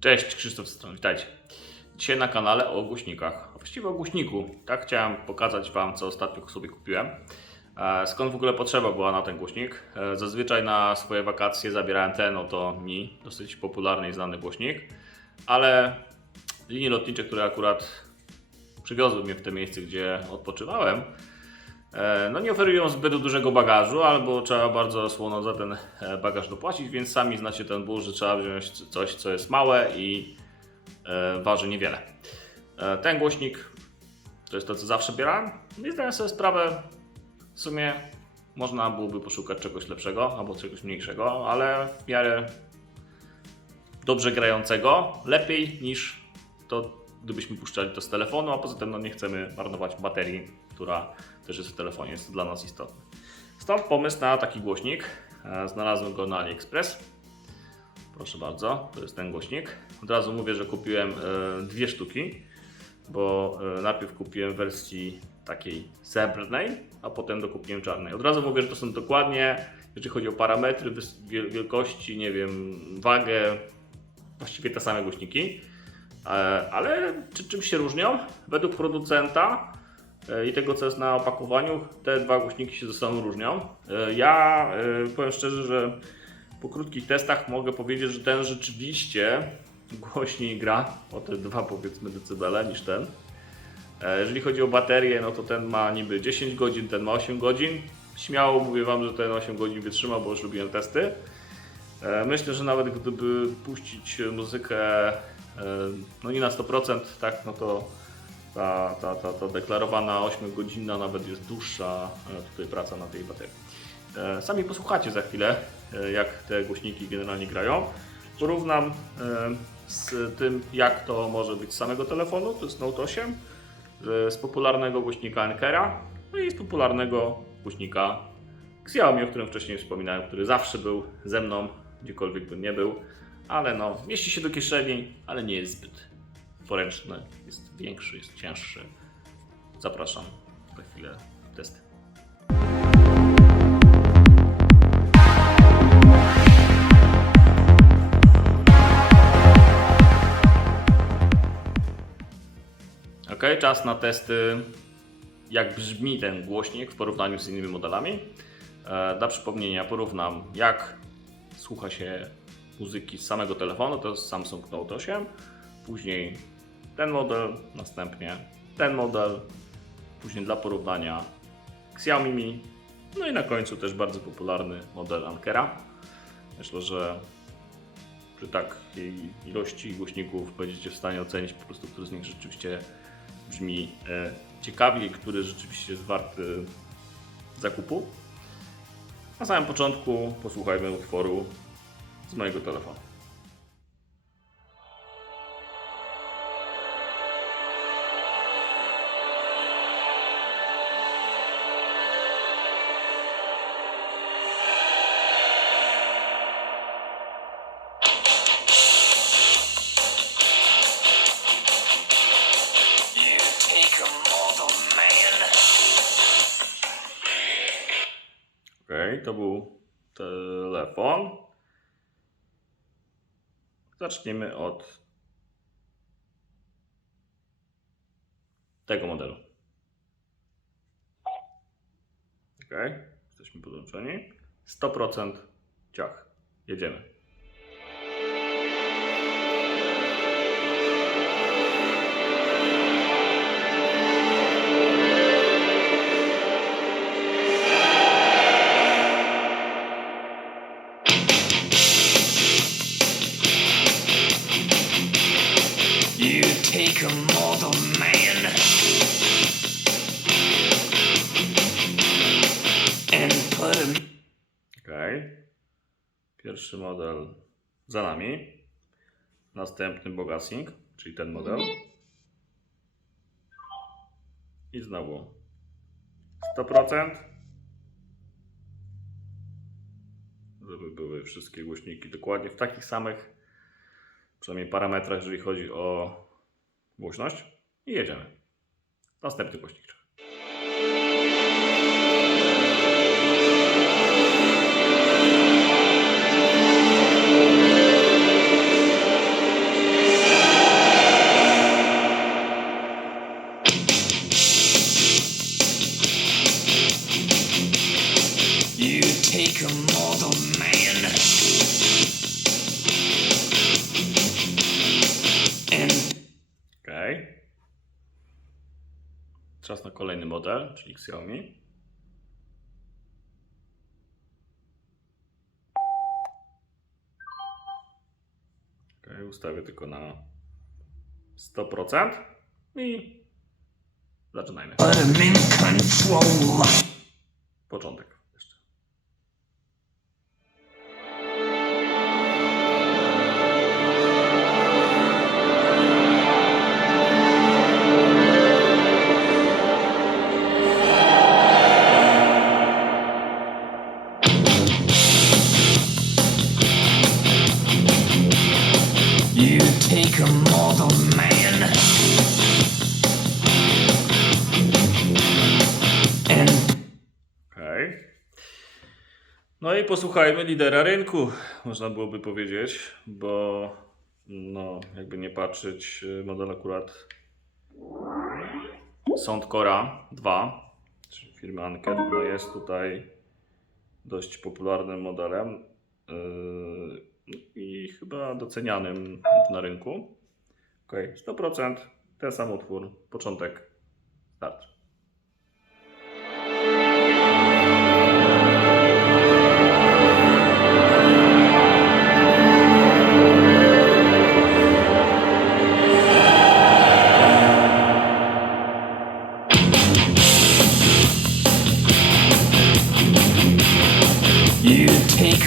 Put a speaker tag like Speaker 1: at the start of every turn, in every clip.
Speaker 1: Cześć, Krzysztof Stron, witajcie. Dzisiaj na kanale o głośnikach, właściwie o głośniku. Tak chciałem pokazać Wam, co ostatnio sobie kupiłem. E, Skąd w ogóle potrzeba była na ten głośnik? E, Zazwyczaj na swoje wakacje zabierałem ten oto Mi, dosyć popularny i znany głośnik, ale linie lotnicze, które akurat przywiozły mnie w te miejsce, gdzie odpoczywałem, No nie oferują zbyt dużego bagażu, albo trzeba bardzo słono za ten e, bagaż dopłacić, więc sami znacie ten ból, że trzeba wziąć coś, co jest małe i e, waży niewiele. E, Ten głośnik to jest to, co zawsze bierałem i zdałem sobie sprawę, w sumie można byłoby poszukać czegoś lepszego albo czegoś mniejszego, ale w miarę dobrze grającego, lepiej niż to, gdybyśmy puszczali to z telefonu, a poza tym no, nie chcemy marnować baterii, która też jest w telefonie, jest to dla nas istotne. Stąd pomysł na taki głośnik. E, Znalazłem go na AliExpress. Proszę bardzo, to jest ten głośnik. Od razu mówię, że kupiłem e, dwie sztuki, bo e, najpierw kupiłem wersji takiej srebrnej, a potem dokupiłem czarnej. Od razu mówię, że to są dokładnie, jeżeli chodzi o parametry, wielkości, nie wiem, wagę, właściwie te same głośniki. Ale czy czymś się różnią? Według producenta i tego, co jest na opakowaniu, te dwa głośniki się ze sobą różnią. E, Ja e, powiem szczerze, że po krótkich testach mogę powiedzieć, że ten rzeczywiście głośniej gra o te dwa powiedzmy decybele niż ten. E, Jeżeli chodzi o baterię, no to ten ma niby 10 godzin, ten ma 8 godzin. Śmiało mówię Wam, że ten 8 godzin wytrzymał, bo już robiłem testy. E, Myślę, że nawet gdyby puścić muzykę e, no nie na 100%, tak, no to ta, ta, ta, ta deklarowana 8-godzinna nawet jest dłuższa e, tutaj praca na tej baterii. E, Sami posłuchacie za chwilę, e, jak te głośniki generalnie grają. Porównam z tym, jak to może być z samego telefonu, to jest Note 8, z popularnego głośnika Ankera, no i z popularnego głośnika Xiaomi, o którym wcześniej wspominałem, który zawsze był ze mną, gdziekolwiek bym nie był, ale no, mieści się do kieszeni, ale nie jest zbyt poręczny, jest większy, jest cięższy. Zapraszam za chwilę testy. Ok, czas na testy, jak brzmi ten głośnik w porównaniu z innymi modelami. E, Dla przypomnienia porównam, jak słucha się muzyki z samego telefonu, to jest Samsung Note 8, później ten model, następnie ten model, później dla porównania Xiaomi Mi, no i na końcu też bardzo popularny model Ankera. Myślę, że przy takiej ilości głośników będziecie w stanie ocenić po prostu, który z nich rzeczywiście brzmi e, ciekawie i który rzeczywiście jest warty zakupu. Na samym początku posłuchajmy utworu z mojego telefonu. To był telefon. Zaczniemy od tego modelu. Ok, jesteśmy podłączeni. 100% ciach. Jedziemy.
Speaker 2: Take a mortal man and put him
Speaker 1: Ok. Pierwszy model za nami. Następny Bogasing, czyli ten model. I znowu 100%. Żeby były wszystkie głośniki dokładnie w takich samych, przynajmniej parametrach, jeżeli chodzi o głośność. I jedziemy. Następny głośnik. Czas na kolejny model, czyli Xiaomi. Okay, ustawię tylko na 100% i zaczynajmy. Początek i posłuchajmy lidera rynku, można byłoby powiedzieć, bo no, jakby nie patrzeć, y, model akurat Soundcora 2, czyli firmy Anker, no jest tutaj dość popularnym modelem yy, i chyba docenianym na rynku. Okej, 100% ten sam utwór, początek, start.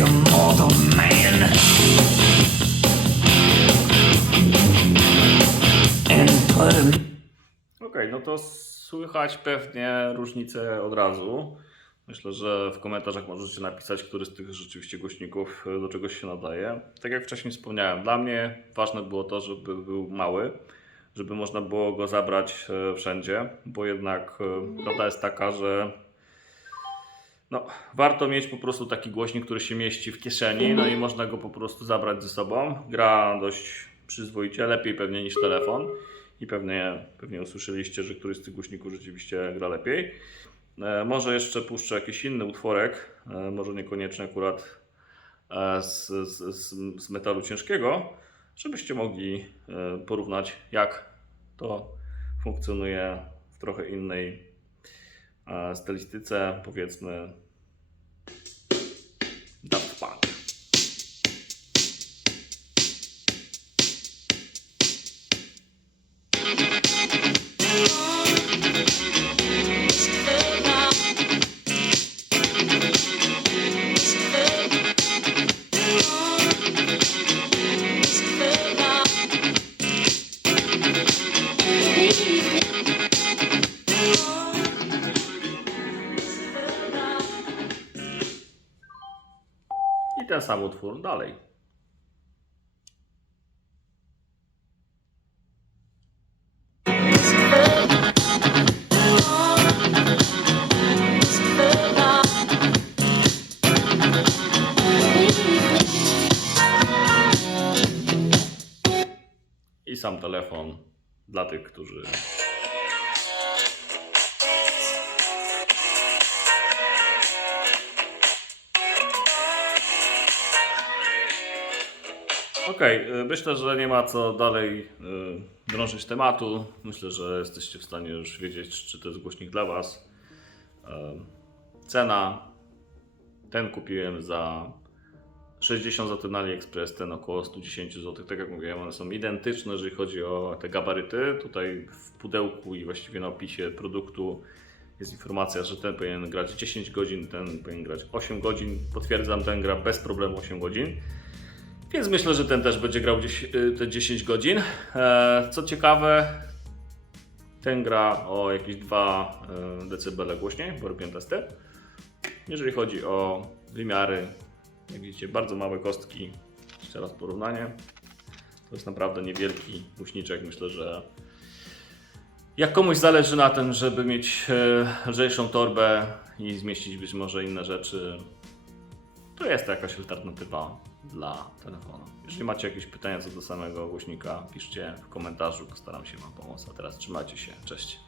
Speaker 2: Take a mortal man
Speaker 1: Okej, no to słychać pewnie różnice od razu. Myślę, że w komentarzach możecie napisać, który z tych rzeczywiście głośników e, do czegoś się nadaje. Tak jak wcześniej wspomniałem, dla mnie ważne było to, żeby był mały, żeby można było go zabrać e, wszędzie, bo jednak e, prawda jest taka, że no, warto mieć po prostu taki głośnik, który się mieści w kieszeni, no i można go po prostu zabrać ze sobą. Gra dość przyzwoicie, lepiej pewnie niż telefon i pewnie, pewnie usłyszeliście, że któryś z tych głośników rzeczywiście gra lepiej. E, może jeszcze puszczę jakiś inny utworek, e, może niekoniecznie akurat e, z, z, z, metalu ciężkiego, żebyście mogli e, porównać, jak to funkcjonuje w trochę innej stylistyce, powiedzmy sam utwór dalej. I sam telefon dla tych, którzy Okej, y, myślę, że nie ma co dalej y, drążyć tematu. Myślę, że jesteście w stanie już wiedzieć, czy to jest głośnik dla Was. Y, Cena. Ten kupiłem za 60 zł na AliExpress, ten około 110 zł. Tak jak mówiłem, one są identyczne, jeżeli chodzi o te gabaryty. Tutaj w pudełku i właściwie na opisie produktu jest informacja, że ten powinien grać 10 godzin, ten powinien grać 8 godzin. Potwierdzam, ten gra bez problemu 8 godzin. Więc myślę, że ten też będzie grał gdzieś y, te 10 godzin. E, Co ciekawe, ten gra o jakieś 2 dB głośniej, bo robiłem testy. Jeżeli chodzi o wymiary, jak widzicie, bardzo małe kostki. Jeszcze raz porównanie. To jest naprawdę niewielki głośniczek. Myślę, że jak komuś zależy na tym, żeby mieć e, lżejszą torbę i zmieścić być może inne rzeczy, to jest to jakaś alternatywa dla telefonu. Jeżeli macie jakieś pytania co do samego głośnika, piszcie w komentarzu, postaram się Wam pomóc. A teraz trzymajcie się, cześć.